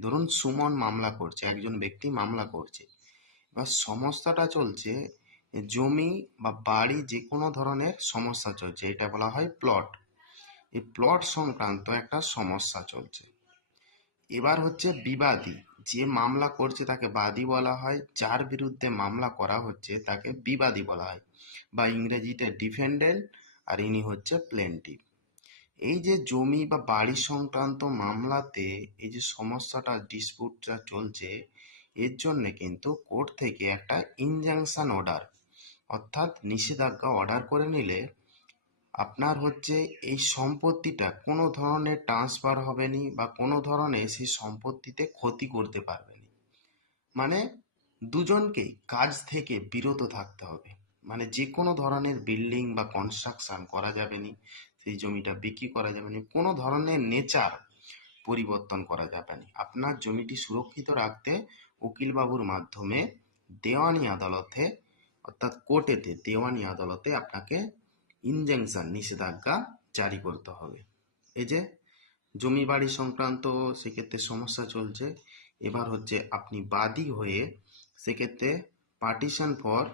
ধরুন সুমন মামলা করছে, একজন ব্যক্তি মামলা করছে। এবার সমস্যাটা চলছে, জমি বা বাড়ি যে কোনো ধরনের সমস্যা চলছে, এটা বলা হয় প্লট। এই প্লট সংক্রান্ত একটা সমস্যা চলছে। এবার হচ্ছে বিবাদী, যে মামলা করছে তাকে বাদী বলা হয়, যার বিরুদ্ধে মামলা করা হচ্ছে তাকে বিবাদী বলা হয়, বা ইংরেজিতে ডিফেন্ডেন্ট, আর ইনি হচ্ছে প্লেন্টিফ। এই যে জমি বা বাড়ি সংক্রান্ত মামলাতে এই যে সমস্যাটা, ডিসপিউটটা চলছে, এর জন্য কিন্তু কোর্ট থেকে একটা ইনজাংশন অর্ডার, অর্থাৎ নিষেধাজ্ঞা অর্ডার করে নিলে আপনার হচ্ছে এই সম্পত্তিটা কোনো ধরনের ট্রান্সফার হবে নি, বা কোনো ধরনের সেই সম্পত্তিতে ক্ষতি করতে পারবে নি। মানে দুজনকেই কাজ থেকে বিরত থাকতে হবে। মানে যে কোনো ধরনের বিল্ডিং বা কনস্ট্রাকশন করা যাবে নি, সেই জমিটা বিক্রি করা যাবে না, কোনো ধরনের নেচার পরিবর্তন করা যাবে না। আপনার জমিটি সুরক্ষিত রাখতে উকিলবাবুর মাধ্যমে দেওয়ানি আদালতে, অর্থাৎ কোর্টেতে, দেওয়ানি আদালতে আপনাকে ইনজাংশন, নিষেধাজ্ঞা জারি করতে হবে। এই যে জমি বাড়ি সংক্রান্ত সেক্ষেত্রে সমস্যা চলছে। এবার হচ্ছে আপনি বাদী হয়ে সেক্ষেত্রে পার্টিশন ফর